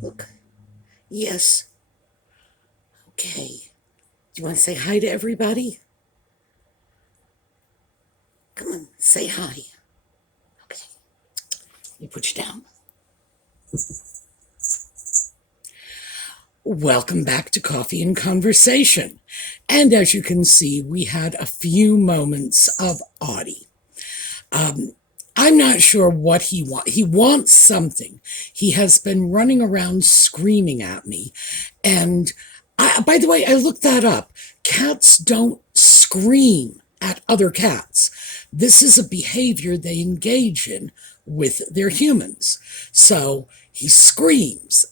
Look. Yes. Okay. Do you want to say hi to everybody? Come on, say hi. Okay. You put you down. Welcome back to Coffee and Conversation. And as you can see, we had a few moments of Audie. I'm not sure what he wants. He wants something. He has been running around screaming at me. And by the way, I looked that up. Cats don't scream at other cats. This is a behavior they engage in with their humans. So he screams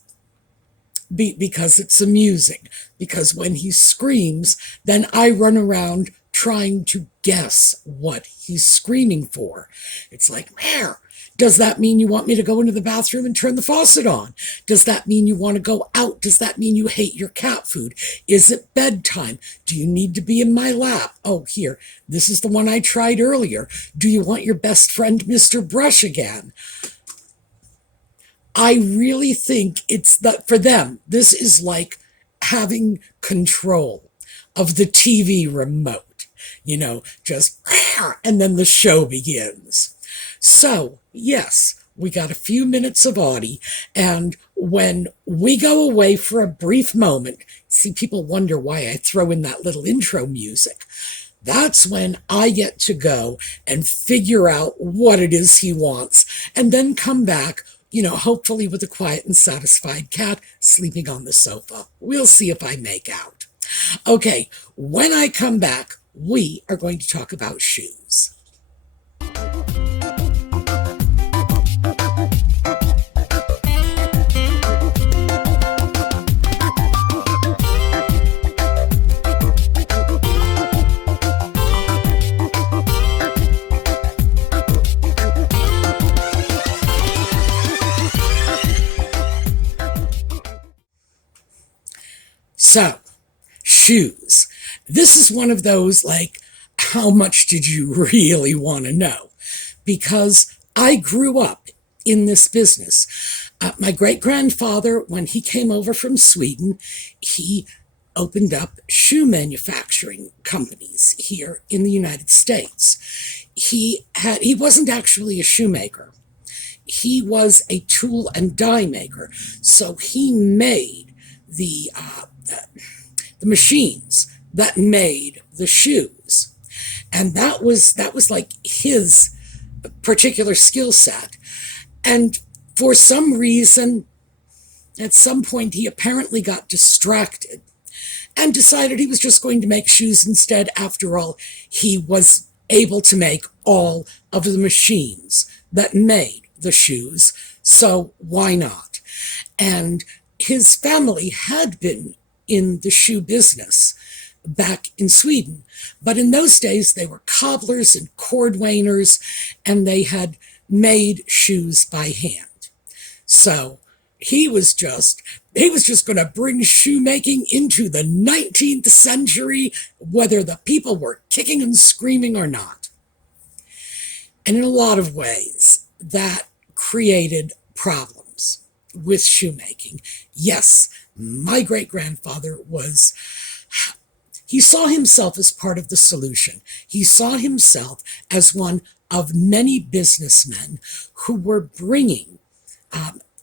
because it's amusing. Because when he screams, then I run around trying to guess what he's screaming for. It's like, where? Does that mean you want me to go into the bathroom and turn the faucet on? Does that mean you want to go out? Does that mean you hate your cat food? Is it bedtime? Do you need to be in my lap? Oh, here, this is the one I tried earlier. Do you want your best friend, Mr. Brush, again? I really think it's that for them, this is like having control of the TV remote. Just, and then the show begins. So, yes, we got a few minutes of Audie, and when we go away for a brief moment, see, people wonder why I throw in that little intro music. That's when I get to go and figure out what it is he wants, and then come back, hopefully with a quiet and satisfied cat sleeping on the sofa. We'll see if I make out. Okay, when I come back, we are going to talk about shoes. So, shoes. This is one of those, like, how much did you really want to know? Because I grew up in this business. My great-grandfather, when he came over from Sweden, he opened up shoe manufacturing companies here in the United States. He wasn't actually a shoemaker. He was a tool and die maker. So he made the machines that made the shoes. And that was like his particular skill set. And for some reason, at some point, he apparently got distracted and decided he was just going to make shoes instead. After all, he was able to make all of the machines that made the shoes, so why not? And his family had been in the shoe business back in Sweden. But in those days, they were cobblers and cordwainers, and they had made shoes by hand. So he was just going to bring shoemaking into the 19th century, whether the people were kicking and screaming or not. And in a lot of ways, that created problems with shoemaking. Yes, my great-grandfather he saw himself as part of the solution. He saw himself as one of many businessmen who were bringing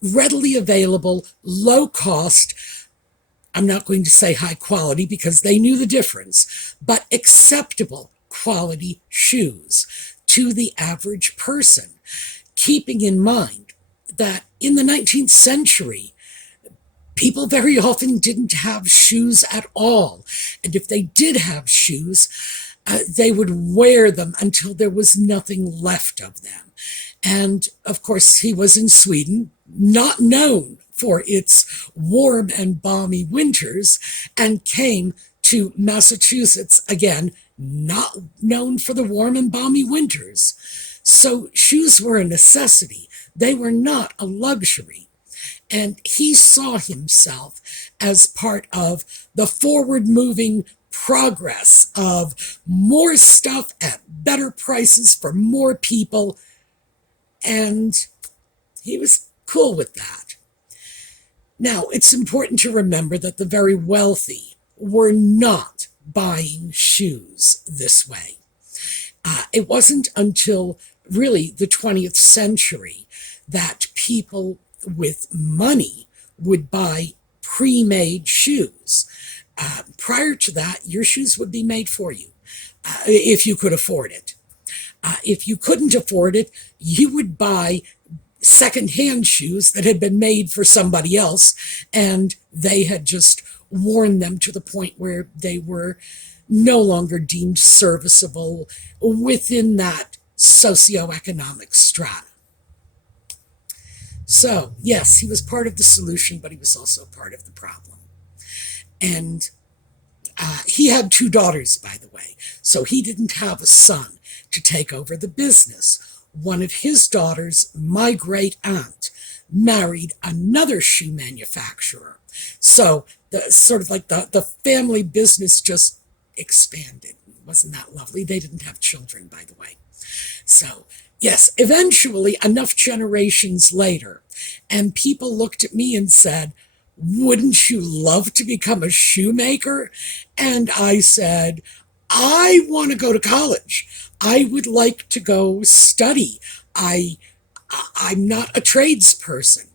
readily available, low-cost, I'm not going to say high quality because they knew the difference, but acceptable quality shoes to the average person, keeping in mind that in the 19th century, people very often didn't have shoes at all. And if they did have shoes, they would wear them until there was nothing left of them. And of course, he was in Sweden, not known for its warm and balmy winters, and came to Massachusetts, again, not known for the warm and balmy winters. So shoes were a necessity. They were not a luxury. And he saw himself as part of the forward-moving progress of more stuff at better prices for more people. And he was cool with that. Now, it's important to remember that the very wealthy were not buying shoes this way. It wasn't until really the 20th century that people with money would buy pre-made shoes. Prior to that, your shoes would be made for you if you could afford it. If you couldn't afford it, you would buy second-hand shoes that had been made for somebody else, and they had just worn them to the point where they were no longer deemed serviceable within that socioeconomic strata. So, yes, he was part of the solution, but he was also part of the problem. And he had 2 daughters, by the way, so he didn't have a son to take over the business. One of his daughters, my great aunt, married another shoe manufacturer. So the family business just expanded. Wasn't that lovely? They didn't have children, by the way. So yes, eventually, enough generations later, and people looked at me and said, wouldn't you love to become a shoemaker? And I said, I want to go to college. I would like to go study. I'm not a tradesperson.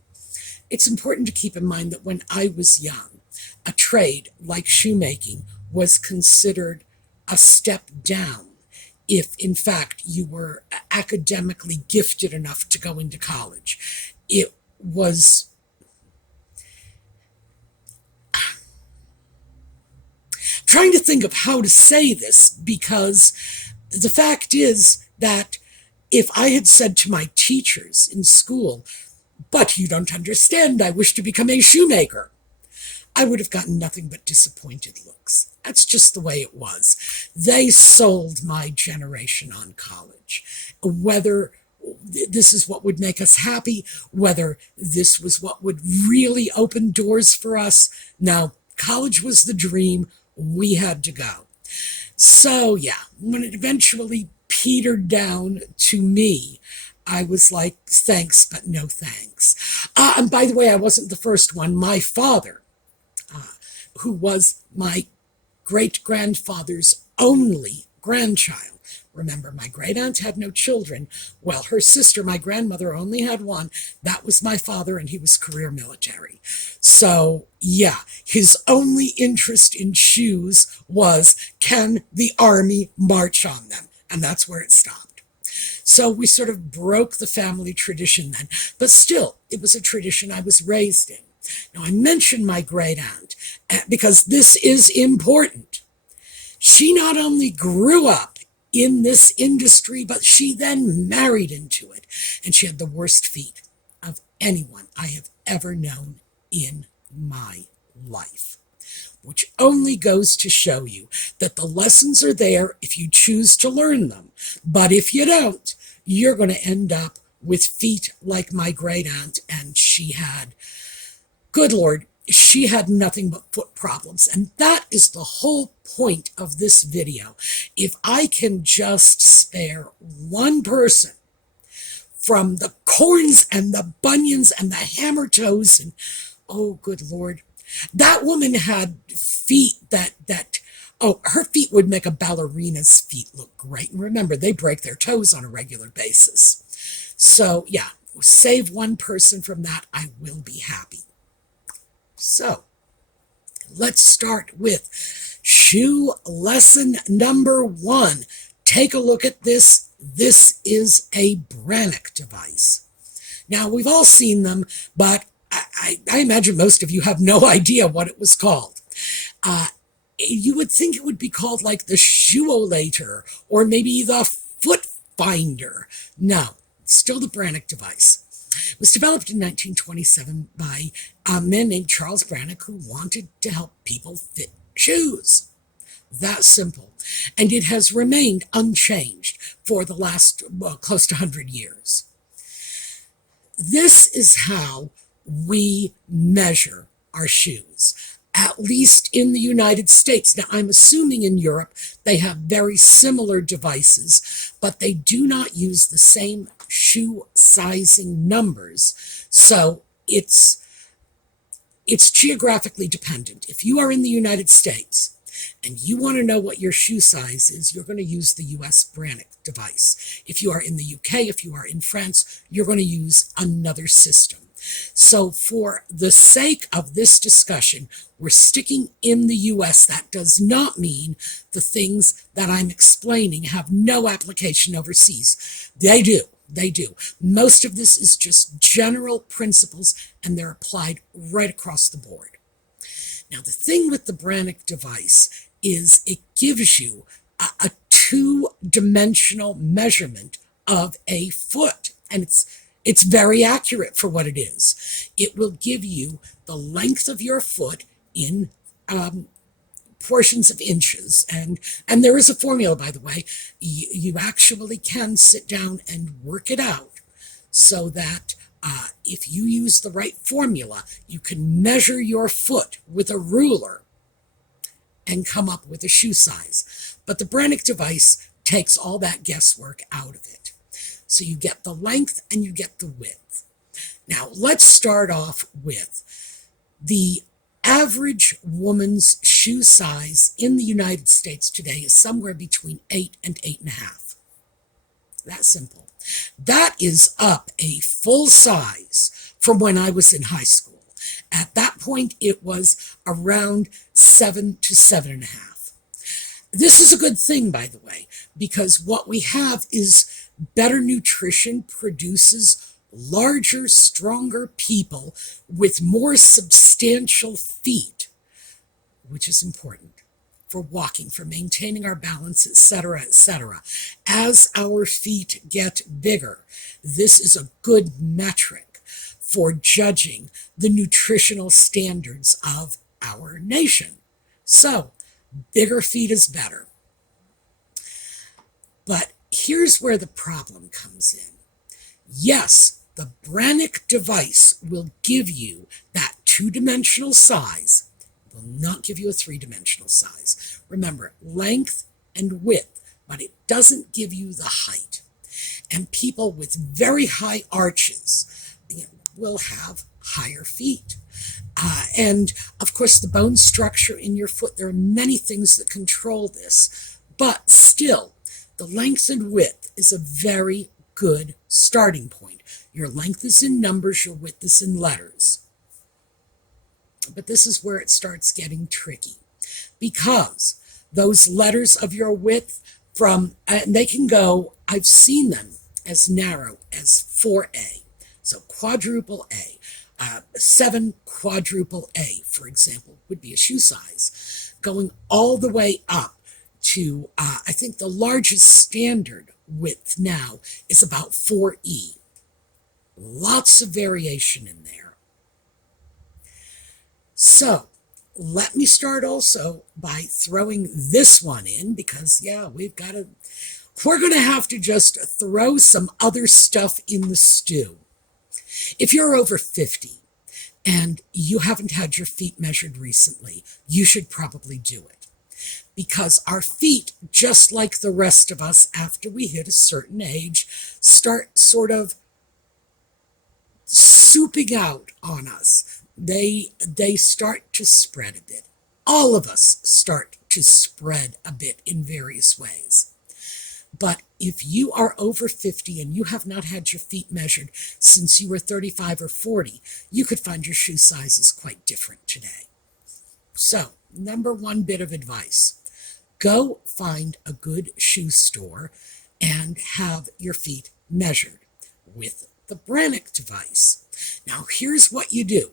It's important to keep in mind that when I was young, a trade like shoemaking was considered a step down if, in fact, you were academically gifted enough to go into college. It was trying to think of how to say this, because the fact is that if I had said to my teachers in school, but you don't understand, I wish to become a shoemaker, I would have gotten nothing but disappointed looks. That's just the way it was. They sold my generation on college. Whether this is what would make us happy, whether this was what would really open doors for us, no, college was the dream. We had to go. So yeah, when it eventually petered down to me, I was like, thanks, but no thanks. And by the way, I wasn't the first one. My father, who was my great-grandfather's only grandchild. Remember, my great-aunt had no children. Well, her sister, my grandmother, only had one. That was my father, and he was career military. So, yeah, his only interest in shoes was, can the army march on them? And that's where it stopped. So we sort of broke the family tradition then. But still, it was a tradition I was raised in. Now, I mention my great-aunt because this is important. She not only grew up in this industry, but she then married into it. And she had the worst feet of anyone I have ever known in my life, which only goes to show you that the lessons are there if you choose to learn them. But if you don't, you're going to end up with feet like my great-aunt, and she had, good Lord, she had nothing but foot problems. And that is the whole point of this video. If I can just spare one person from the corns and the bunions and the hammer toes, and oh, good Lord, that woman had feet her feet would make a ballerina's feet look great. And remember, they break their toes on a regular basis. So yeah, save one person from that, I will be happy. So, let's start with shoe lesson number 1. Take a look at this. This is a Brannock device. Now, we've all seen them, but I imagine most of you have no idea what it was called. You would think it would be called like the shoeolator or maybe the foot finder. No, it's still the Brannock device. It was developed in 1927 by a man named Charles Brannock, who wanted to help people fit shoes. That simple. And it has remained unchanged for the last, close to 100 years. This is how we measure our shoes, at least in the United States. Now, I'm assuming in Europe they have very similar devices, but they do not use the same shoe sizing numbers. So it's it's geographically dependent. If you are in the United States and you want to know what your shoe size is, you're going to use the US Brannock device. If you are in the UK, if you are in France, you're going to use another system. So for the sake of this discussion, we're sticking in the US. That does not mean the things that I'm explaining have no application overseas. They do. They do. Most of this is just general principles, and they're applied right across the board. Now, the thing with the Brannock device is it gives you a two-dimensional measurement of a foot, and it's very accurate for what it is. It will give you the length of your foot in portions of inches, and there is a formula, by the way. You actually can sit down and work it out so that if you use the right formula, you can measure your foot with a ruler and come up with a shoe size. But the Brannock device takes all that guesswork out of it. So you get the length and you get the width. Now, let's start off with the average woman's shoe size in the United States today is somewhere between 8 and 8.5. That's simple. That is up a full size from when I was in high school. At that point, it was around 7 to 7.5. This is a good thing, by the way, because what we have is better nutrition produces larger, stronger people with more substantial feet, which is important for walking, for maintaining our balance, etc., etc. As our feet get bigger, this is a good metric for judging the nutritional standards of our nation. So, bigger feet is better. But here's where the problem comes in. Yes, the Brannock device will give you that two-dimensional size. It will not give you a three-dimensional size. Remember, length and width, but it doesn't give you the height. And people with very high arches will have higher feet. And of course, the bone structure in your foot, there are many things that control this, but still, the length and width is a very good starting point. Your length is in numbers, your width is in letters. But this is where it starts getting tricky, because those letters of your width and they can go, I've seen them as narrow as 4A, so quadruple A. 7 quadruple A, for example, would be a shoe size, going all the way up to, I think the largest standard width now is about 4E. Lots of variation in there. So, let me start also by throwing this one in, because, we're going to have to just throw some other stuff in the stew. If you're over 50 and you haven't had your feet measured recently, you should probably do it. Because our feet, just like the rest of us after we hit a certain age, start sort of souping out on us. They start to spread a bit. All of us start to spread a bit in various ways. But if you are over 50 and you have not had your feet measured since you were 35 or 40, you could find your shoe sizes quite different today. So, number one bit of advice. Go find a good shoe store and have your feet measured with the Brannock device. Now, here's what you do.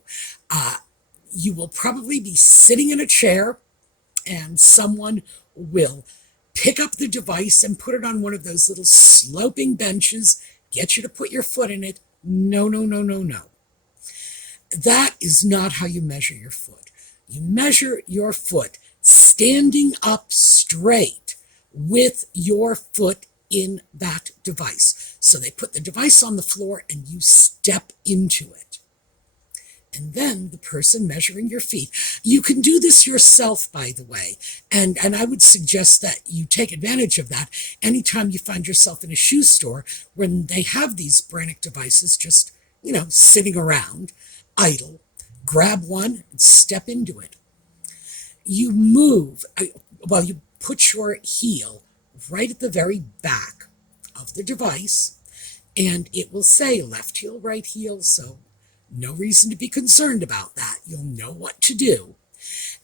You will probably be sitting in a chair and someone will pick up the device and put it on one of those little sloping benches, get you to put your foot in it. No, no, no, no, no. That is not how you measure your foot. You measure your foot standing up straight with your foot in that device. So they put the device on the floor and you step into it. And then the person measuring your feet. You can do this yourself, by the way. And I would suggest that you take advantage of that anytime you find yourself in a shoe store when they have these Brannock devices just, sitting around, idle. grab one and step into it. You move, well, you put your heel right at the very back of the device, and it will say left heel, right heel, so no reason to be concerned about that. You'll know what to do.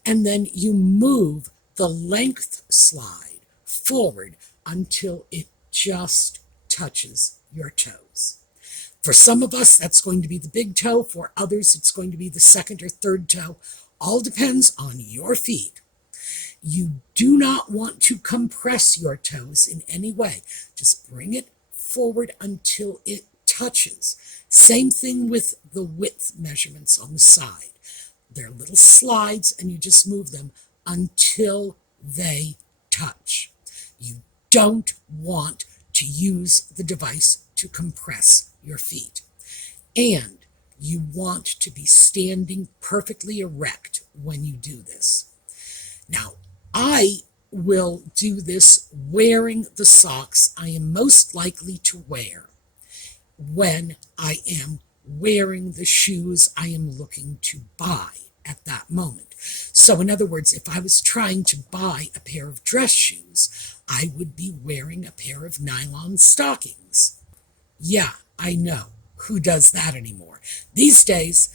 And then you move the length slide forward until it just touches your toes. For some of us, that's going to be the big toe. For others, it's going to be the second or third toe. All depends on your feet. You do not want to compress your toes in any way. Just bring it forward until it touches. Same thing with the width measurements on the side. They're little slides, and you just move them until they touch. You don't want to use the device to compress your feet. And you want to be standing perfectly erect when you do this. Now, I will do this wearing the socks I am most likely to wear when I am wearing the shoes I am looking to buy at that moment. So in other words, if I was trying to buy a pair of dress shoes, I would be wearing a pair of nylon stockings. Yeah, I know. Who does that anymore? These days,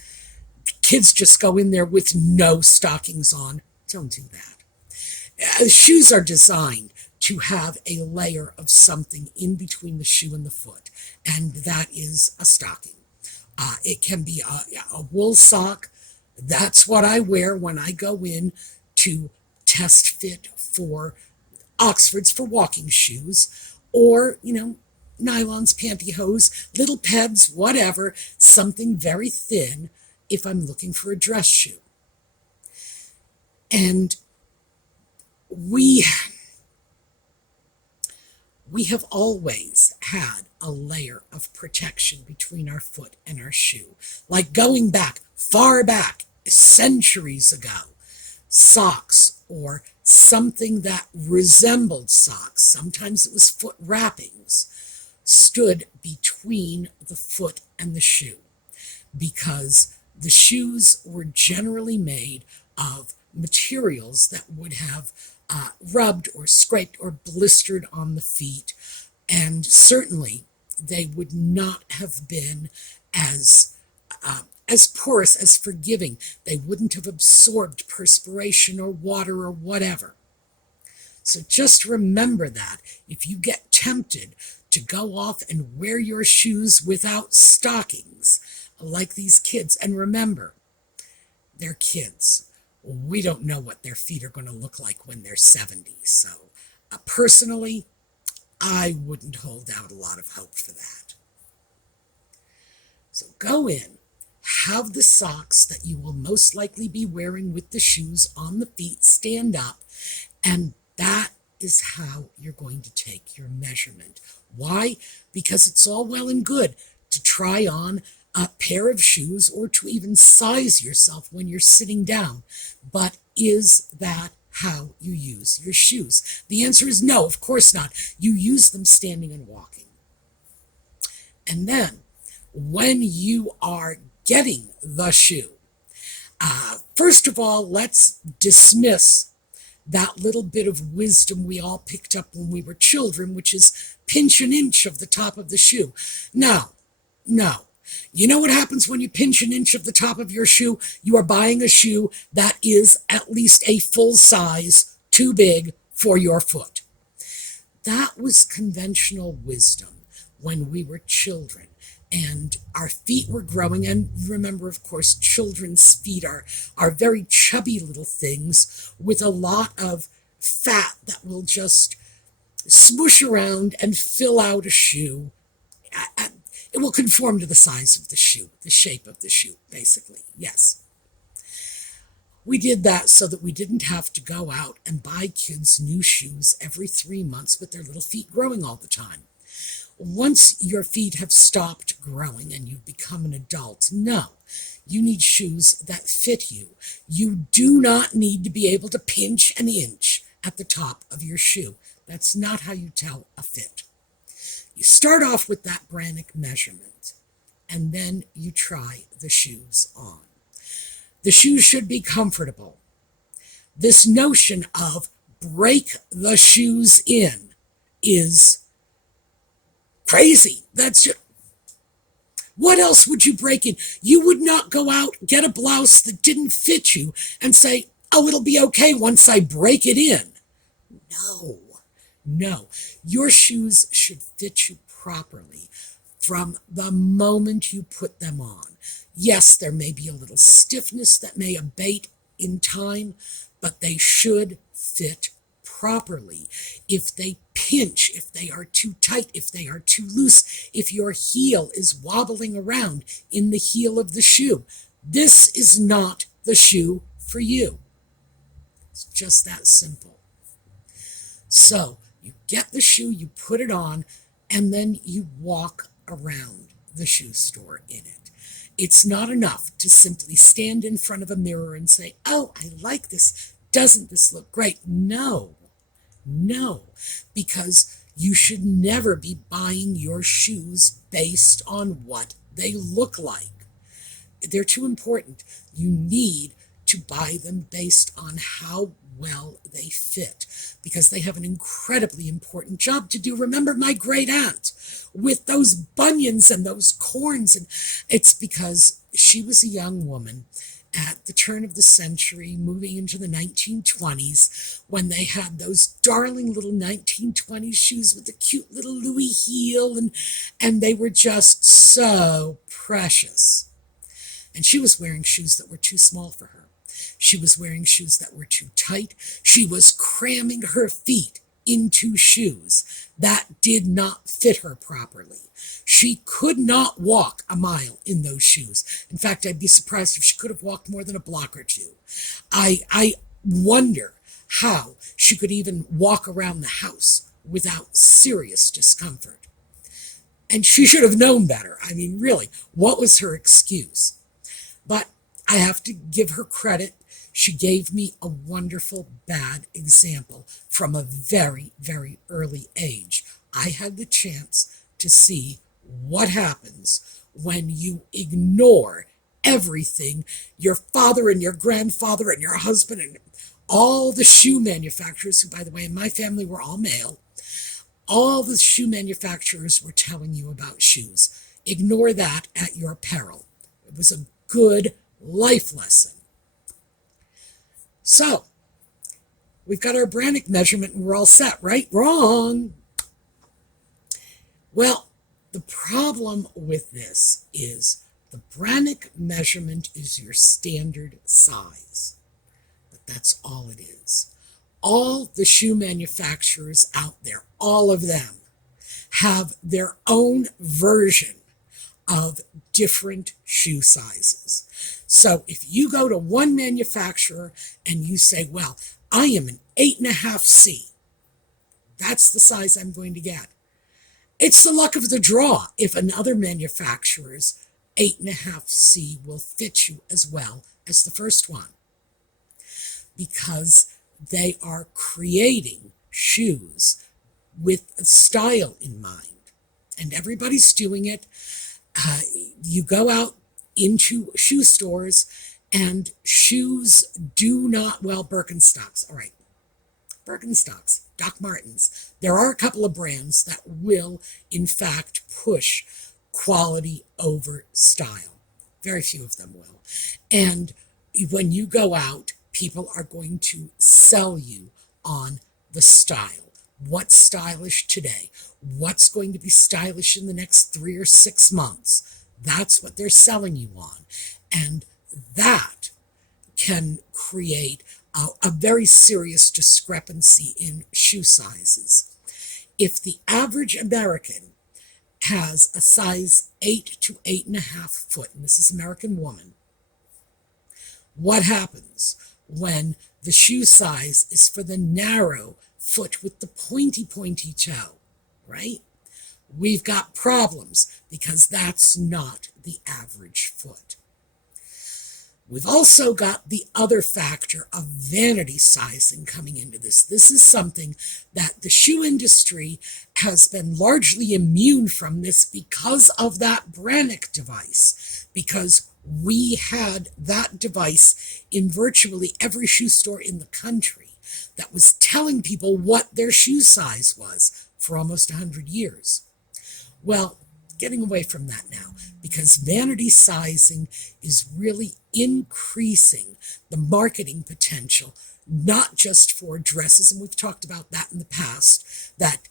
kids just go in there with no stockings on. Don't do that. Shoes are designed to have a layer of something in between the shoe and the foot, and that is a stocking. It can be a wool sock. That's what I wear when I go in to test fit for Oxfords for walking shoes, or, nylons, pantyhose, little pebs, whatever, something very thin if I'm looking for a dress shoe. And we have always had a layer of protection between our foot and our shoe, like going back, far back, centuries ago. Socks, or something that resembled socks, sometimes it was foot wrappings, stood between the foot and the shoe, because the shoes were generally made of materials that would have rubbed or scraped or blistered on the feet, and certainly they would not have been as porous, as forgiving. They wouldn't have absorbed perspiration or water or whatever. So just remember that if you get tempted to go off and wear your shoes without stockings, like these kids, and remember, they're kids. We don't know what their feet are going to look like when they're 70. So personally, I wouldn't hold out a lot of hope for that. So go in, have the socks that you will most likely be wearing with the shoes on the feet stand up, and that is how you're going to take your measurement. Why? Because it's all well and good to try on a pair of shoes or to even size yourself when you're sitting down, but is that how you use your shoes? The answer is no, of course not. You use them standing and walking. And then, when you are getting the shoe, first of all, let's dismiss that little bit of wisdom we all picked up when we were children, which is pinch an inch of the top of the shoe. No. You know what happens when you pinch an inch of the top of your shoe? You are buying a shoe that is at least a full size too big for your foot. That was conventional wisdom when we were children and our feet were growing. And remember, of course, children's feet are very chubby little things with a lot of fat that will just smoosh around and fill out a shoe. It will conform to the size of the shoe, the shape of the shoe, basically. Yes. We did that so that we didn't have to go out and buy kids new shoes every 3 months with their little feet growing all the time. Once your feet have stopped growing and you've become an adult, no, you need shoes that fit you. You do not need to be able to pinch an inch at the top of your shoe. That's not how you tell a fit. You start off with that Brannock measurement, and then you try the shoes on. The shoes should be comfortable. This notion of break the shoes in is crazy. What else would you break in? You would not go out, get a blouse that didn't fit you, and say, oh, it'll be okay once I break it in. No. Your shoes should fit you properly from the moment you put them on. Yes, there may be a little stiffness that may abate in time, but they should fit properly. If they pinch, if they are too tight, if they are too loose, if your heel is wobbling around in the heel of the shoe, this is not the shoe for you. It's just that simple. So you get the shoe, you put it on, and then you walk around the shoe store in it. It's not enough to simply stand in front of a mirror and say, oh, I like this. Doesn't this look great? No, because you should never be buying your shoes based on what they look like. They're too important. You need to buy them based on how well they fit, because they have an incredibly important job to do. Remember my great aunt with those bunions and those corns, and it's because she was a young woman at the turn of the century, moving into the 1920s, when they had those darling little 1920s shoes with the cute little Louis heel, and they were just so precious. And she was wearing shoes that were too small for her. She was wearing shoes that were too tight. She was cramming her feet into shoes that did not fit her properly. She could not walk a mile in those shoes. In fact, I'd be surprised if she could have walked more than a block or two. I wonder how she could even walk around the house without serious discomfort. And she should have known better. I mean, really, what was her excuse? But I have to give her credit. She gave me a wonderful bad example from a very, very early age. I had the chance to see what happens when you ignore everything your father and your grandfather and your husband and all the shoe manufacturers, who, by the way, in my family were all male, all the shoe manufacturers were telling you about shoes. Ignore that at your peril. It was a good life lesson. So, we've got our Brannock measurement and we're all set, right? Wrong. Well, the problem with this is the Brannock measurement is your standard size. But that's all it is. All the shoe manufacturers out there, all of them, have their own version of different shoe sizes. So if you go to one manufacturer and you say, well, I am an 8.5C, that's the size I'm going to get. It's the luck of the draw if another manufacturer's 8.5C will fit you as well as the first one, because they are creating shoes with style in mind. And everybody's doing it. You go out into shoe stores and shoes do not, well, Birkenstocks, all right. Birkenstocks, Doc Martens. There are a couple of brands that will, in fact, push quality over style. Very few of them will. And when you go out, people are going to sell you on the style. What's stylish today? What's going to be stylish in the next 3 or 6 months? That's what they're selling you on. And that can create a very serious discrepancy in shoe sizes. If the average American has a size 8 to 8.5 foot, and this is American woman, what happens when the shoe size is for the narrow foot with the pointy toe, right? We've got problems because that's not the average foot. We've also got the other factor of vanity sizing coming into this. This is something that the shoe industry has been largely immune from this because of that Brannock device, because we had that device in virtually every shoe store in the country that was telling people what their shoe size was for almost 100 years. Well, getting away from that now, because vanity sizing is really increasing the marketing potential, not just for dresses, and we've talked about that in the past, that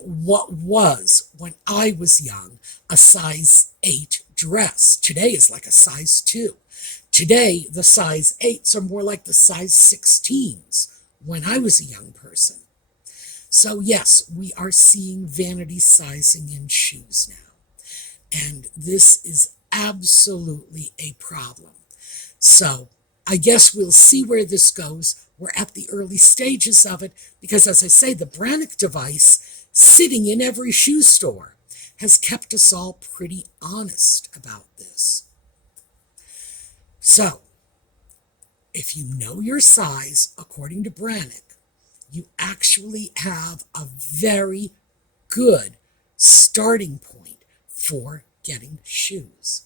what was, when I was young, a size 8 dress today is like a size 2. Today, the size 8s are more like the size 16s when I was a young person. So yes, we are seeing vanity sizing in shoes now. And this is absolutely a problem. So I guess we'll see where this goes. We're at the early stages of it because, as I say, the Brannock device sitting in every shoe store has kept us all pretty honest about this. So if you know your size, according to Brannock, you actually have a very good starting point for getting shoes.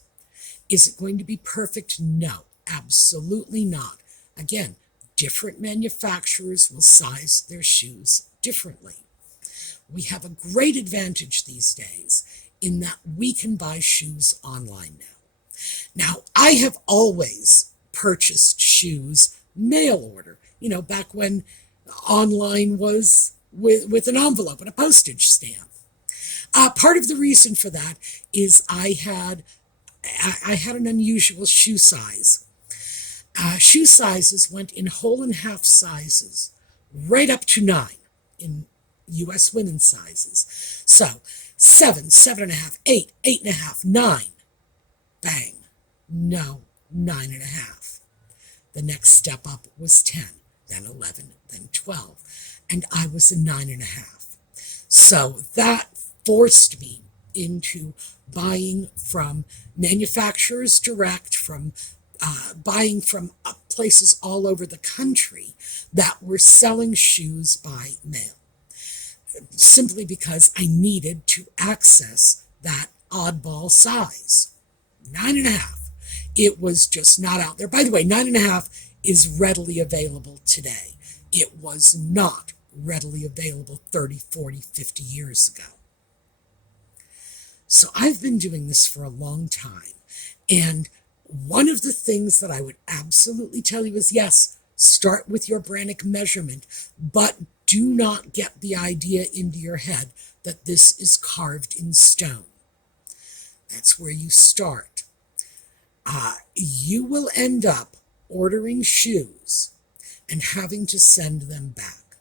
Is it going to be perfect? No, absolutely not. Again, different manufacturers will size their shoes differently. We have a great advantage these days in that we can buy shoes online now. Now, I have always purchased shoes mail order, back when online was with an envelope and a postage stamp. Part of the reason for that is I had an unusual shoe size. Shoe sizes went in whole and half sizes, right up to 9 in U.S. women's sizes. So 7, 7.5, 8, 8.5, 9. Bang. No, 9.5. The next step up was 10, then 11, then 12. And I was a 9.5. So that forced me into buying from manufacturers direct, from buying from places all over the country that were selling shoes by mail, simply because I needed to access that oddball size. 9.5. It was just not out there. By the way, 9.5 is readily available today. It was not readily available 30, 40, 50 years ago. So I've been doing this for a long time. And one of the things that I would absolutely tell you is, yes, start with your Brannock measurement, but do not get the idea into your head that this is carved in stone. That's where you start. You will end up ordering shoes and having to send them back.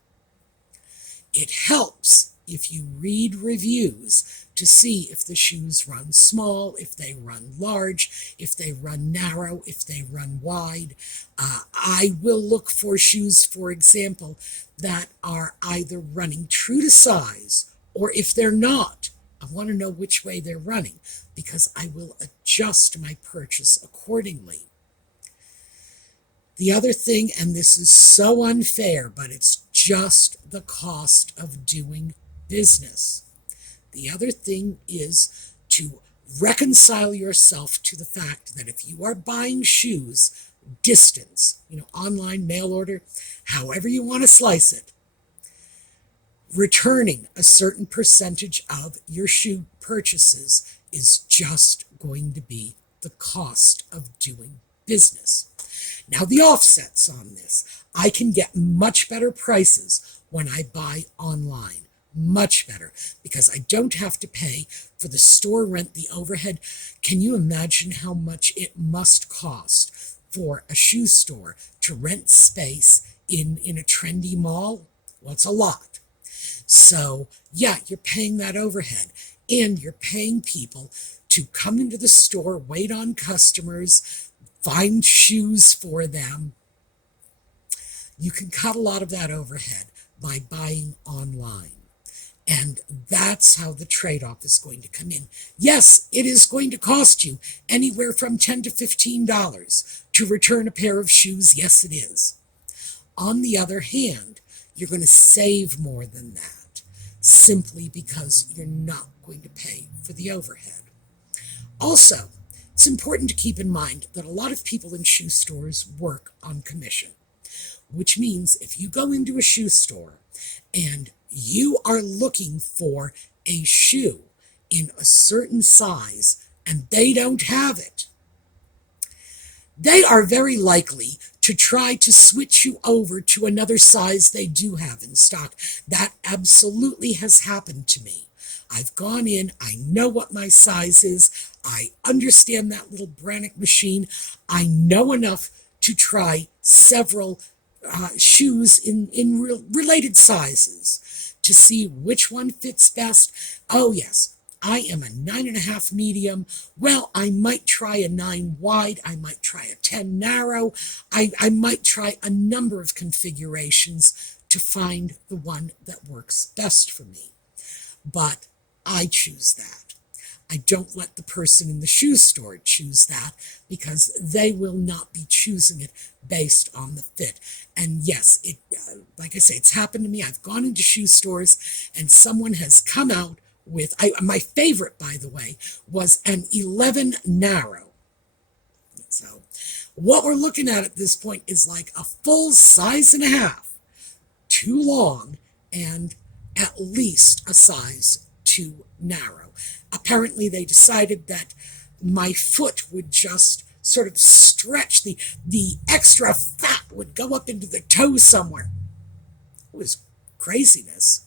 It helps if you read reviews to see if the shoes run small, if they run large, if they run narrow, if they run wide. I will look for shoes, for example, that are either running true to size, or if they're not, I want to know which way they're running, because I will adjust my purchase accordingly. The other thing, and this is so unfair, but it's just the cost of doing business. The other thing is to reconcile yourself to the fact that if you are buying shoes distance, online, mail order, however you want to slice it, returning a certain percentage of your shoe purchases is just going to be the cost of doing business. Now, the offsets on this, I can get much better prices when I buy online. Much better, because I don't have to pay for the store rent, the overhead. Can you imagine how much it must cost for a shoe store to rent space in a trendy mall? Well, it's a lot. So, yeah, you're paying that overhead, and you're paying people to come into the store, wait on customers, find shoes for them. You can cut a lot of that overhead by buying online. And that's how the trade-off is going to come in. Yes, it is going to cost you anywhere from $10 to $15 to return a pair of shoes? Yes, it is. On the other hand, you're going to save more than that simply because you're not going to pay for the overhead. Also, it's important to keep in mind that a lot of people in shoe stores work on commission, which means if you go into a shoe store and you are looking for a shoe in a certain size and they don't have it, they are very likely to try to switch you over to another size they do have in stock. That absolutely has happened to me. I've gone in, I know what my size is, I understand that little Brannock machine, I know enough to try several shoes in related sizes to see which one fits best. Oh yes, I am a 9.5 medium. Well, I might try a 9 wide. I might try a 10 narrow. I might try a number of configurations to find the one that works best for me. But I choose that. I don't let the person in the shoe store choose that because they will not be choosing it based on the fit. And yes, like I say, it's happened to me. I've gone into shoe stores and someone has come out with, my favorite, by the way, was an 11 narrow. So what we're looking at this point is like a full size and a half too long and at least a size too narrow. Apparently they decided that my foot would just sort of stretch, the extra fat would go up into the toe somewhere. It was craziness.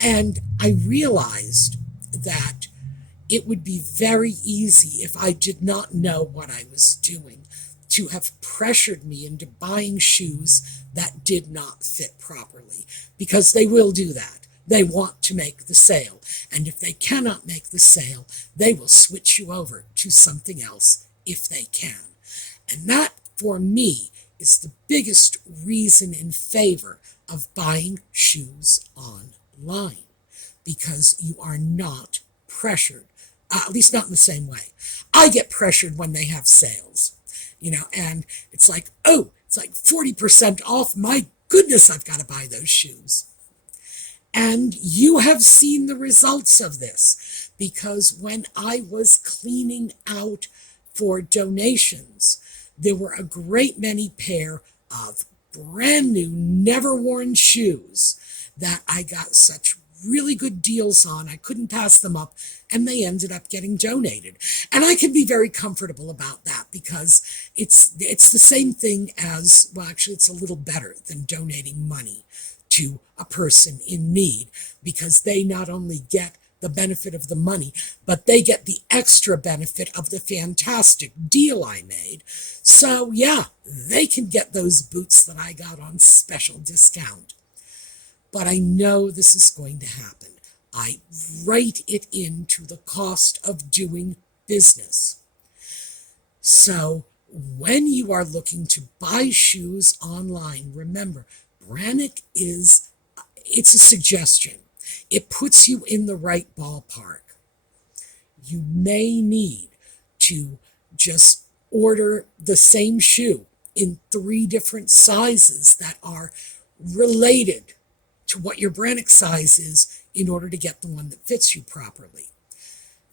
And I realized that it would be very easy, if I did not know what I was doing, to have pressured me into buying shoes that did not fit properly, because they will do that. They want to make the sale, and if they cannot make the sale, they will switch you over to something else if they can. And that, for me, is the biggest reason in favor of buying shoes online, because you are not pressured, at least not in the same way. I get pressured when they have sales, and it's like, oh, it's like 40% off. My goodness, I've got to buy those shoes. And you have seen the results of this, because when I was cleaning out for donations, there were a great many pair of brand new, never worn shoes that I got such really good deals on. I couldn't pass them up, and they ended up getting donated. And I can be very comfortable about that, because it's the same thing as, well, actually it's a little better than donating money to a person in need, because they not only get the benefit of the money, but they get the extra benefit of the fantastic deal I made. So yeah, they can get those boots that I got on special discount. But I know this is going to happen. I write it into the cost of doing business. So when you are looking to buy shoes online, remember, Brannock it's a suggestion. It puts you in the right ballpark. You may need to just order the same shoe in 3 different sizes that are related to what your Brannock size is in order to get the one that fits you properly.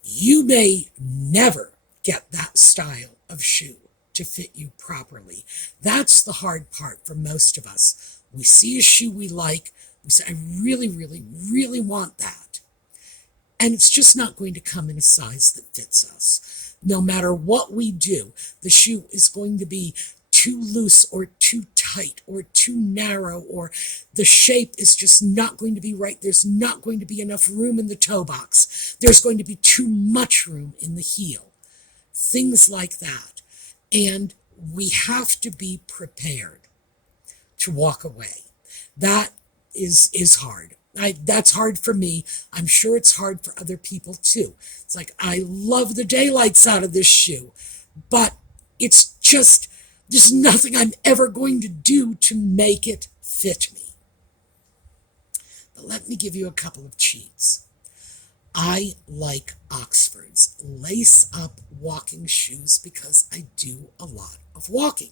You may never get that style of shoe to fit you properly. That's the hard part for most of us. We see a shoe we like, we say, I really, really, really want that. And it's just not going to come in a size that fits us. No matter what we do, the shoe is going to be too loose or too tight or too narrow, or the shape is just not going to be right. There's not going to be enough room in the toe box. There's going to be too much room in the heel. Things like that. And we have to be prepared to walk away. That is hard. That's hard for me. I'm sure it's hard for other people too. It's like, I love the daylights out of this shoe, but it's just, there's nothing I'm ever going to do to make it fit me. But let me give you a couple of cheats. I like Oxfords, lace-up walking shoes, because I do a lot of walking.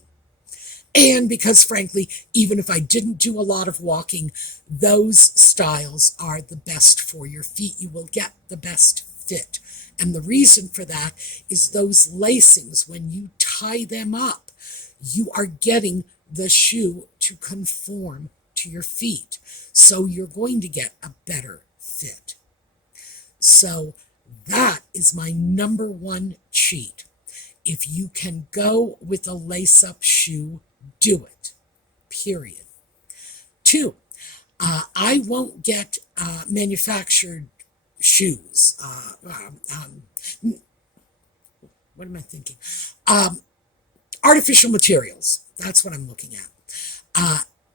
And because, frankly, even if I didn't do a lot of walking, those styles are the best for your feet. You will get the best fit. And the reason for that is those lacings, when you tie them up, you are getting the shoe to conform to your feet. So you're going to get a better fit. So that is my number one cheat. If you can go with a lace-up shoe, do it. Period. 2, I won't get manufactured shoes. What am I thinking? Artificial materials. That's what I'm looking at.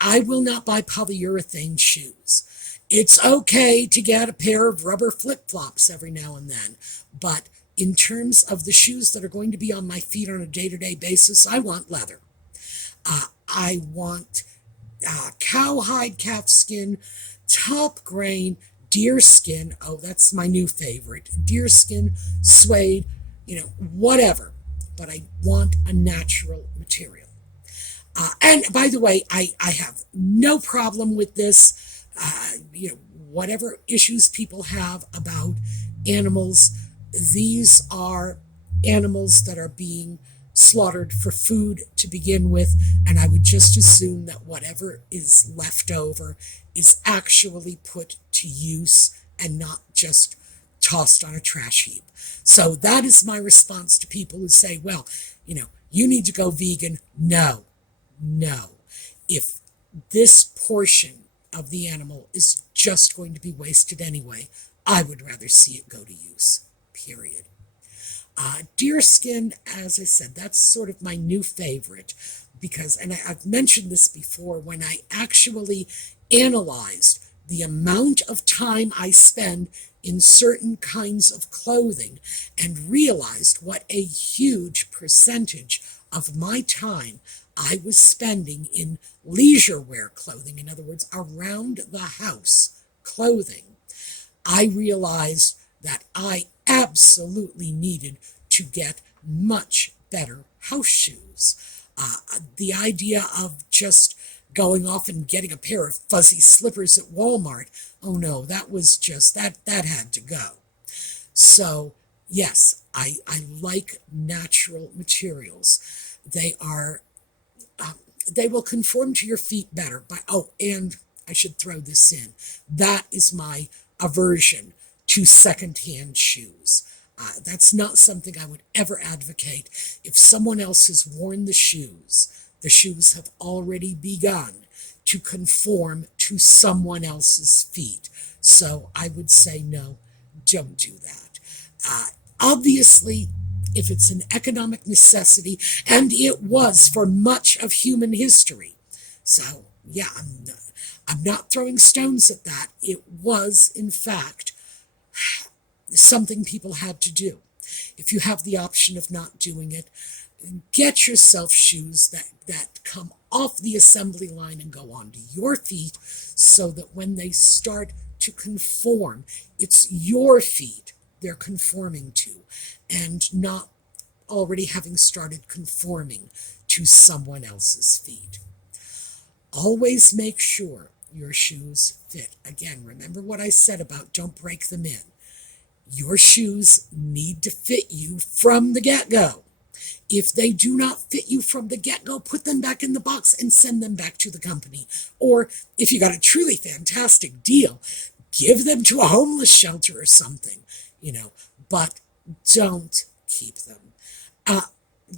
I will not buy polyurethane shoes. It's okay to get a pair of rubber flip-flops every now and then, but in terms of the shoes that are going to be on my feet on a day-to-day basis, I want leather. I want cowhide, calfskin, top grain, deerskin. Oh, that's my new favorite. Deerskin, suede, whatever. But I want a natural material. And by the way, I have no problem with this. Whatever issues people have about animals, these are animals that are being slaughtered for food to begin with, and I would just assume that whatever is left over is actually put to use and not just tossed on a trash heap. So that is my response to people who say, well, you need to go vegan. No. If this portion of the animal is just going to be wasted anyway, I would rather see it go to use, period. Deerskin, as I said, that's sort of my new favorite because, and I've mentioned this before, when I actually analyzed the amount of time I spend in certain kinds of clothing and realized what a huge percentage of my time I was spending in leisure wear clothing, in other words, around the house clothing, I realized that I absolutely needed to get much better house shoes. The idea of just going off and getting a pair of fuzzy slippers at Walmart, oh no, that was just, that had to go. So yes, I like natural materials. They will conform to your feet better. And I should throw this in. That is my aversion to secondhand shoes. That's not something I would ever advocate. If someone else has worn the shoes have already begun to conform to someone else's feet. So I would say no, don't do that. Obviously, if it's an economic necessity, and it was for much of human history. So, yeah, I'm not throwing stones at that. It was, in fact, something people had to do. If you have the option of not doing it, get yourself shoes that come off the assembly line and go onto your feet so that when they start to conform, it's your feet they're conforming to and not already having started conforming to someone else's feet. Always make sure your shoes fit. Again, remember what I said about don't break them in. Your shoes need to fit you from the get-go. If they do not fit you from the get-go, put them back in the box and send them back to the company. Or if you got a truly fantastic deal, give them to a homeless shelter or something, but don't keep them.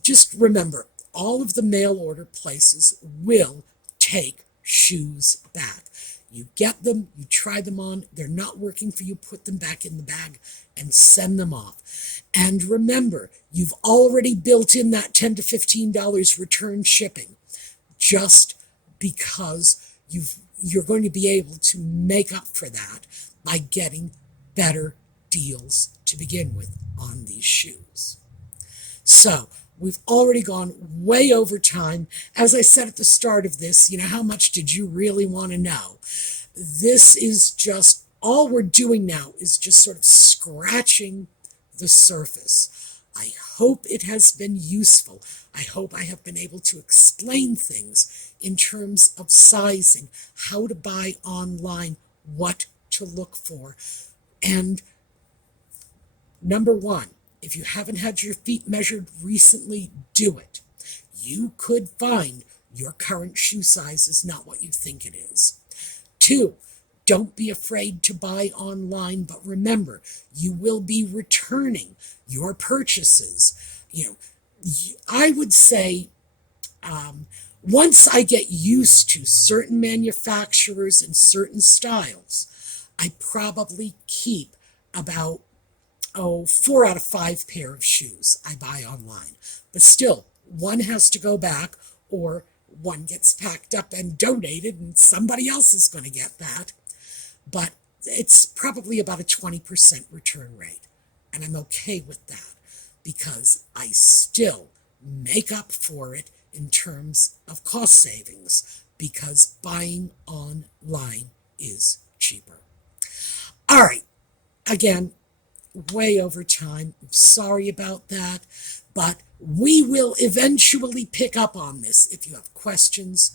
Just remember, all of the mail order places will take shoes back. You get them, you try them on, they're not working for you, put them back in the bag and send them off. And remember, you've already built in that $10 to $15 return shipping just because you're going to be able to make up for that by getting better deals to begin with on these shoes. So, we've already gone way over time. As I said at the start of this, how much did you really want to know? This is just, all we're doing now is just sort of scratching the surface. I hope it has been useful. I hope I have been able to explain things in terms of sizing, how to buy online, what to look for. And number one, if you haven't had your feet measured recently, do it. You could find your current shoe size is not what you think it is. Two, don't be afraid to buy online, but remember, you will be returning your purchases. I would say once I get used to certain manufacturers and certain styles, I probably keep about 4 out of 5 pair of shoes I buy online. But still, one has to go back, or one gets packed up and donated and somebody else is going to get that. But it's probably about a 20% return rate. And I'm okay with that because I still make up for it in terms of cost savings because buying online is cheaper. All right. Again, way over time. I'm sorry about that, but we will eventually pick up on this. If you have questions,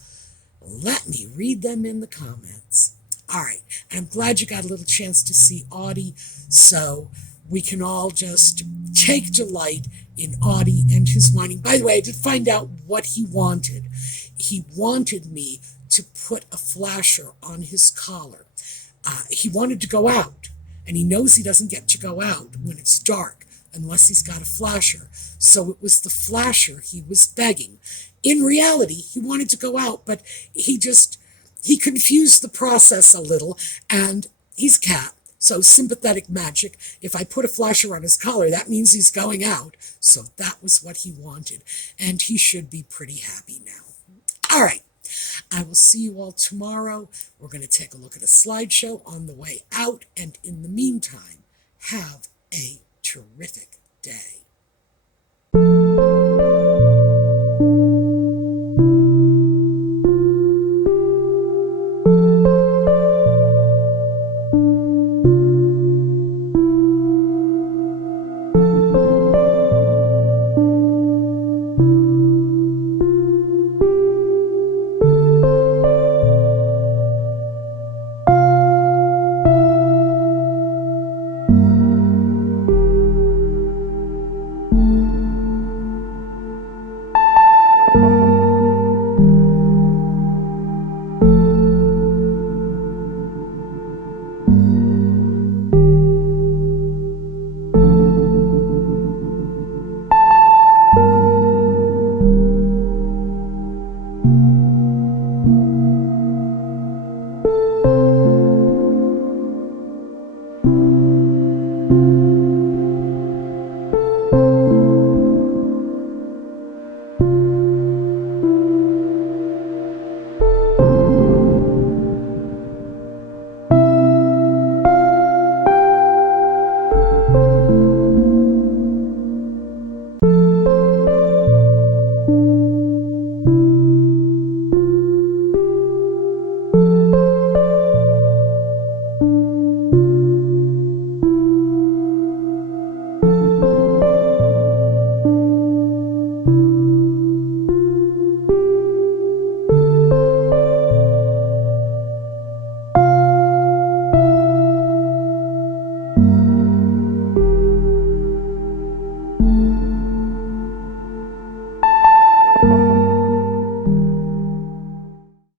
let me read them in the comments. All right, and I'm glad you got a little chance to see Audie, so we can all just take delight in Audie and his whining. By the way, I did find out what he wanted. He wanted me to put a flasher on his collar. He wanted to go out, and he knows he doesn't get to go out when it's dark unless he's got a flasher. So it was the flasher he was begging. In reality, he wanted to go out, but he confused the process a little, and he's a cat, so sympathetic magic. If I put a flasher on his collar, that means he's going out. So that was what he wanted, and he should be pretty happy now. All right, I will see you all tomorrow. We're going to take a look at a slideshow on the way out, and in the meantime, have a terrific day.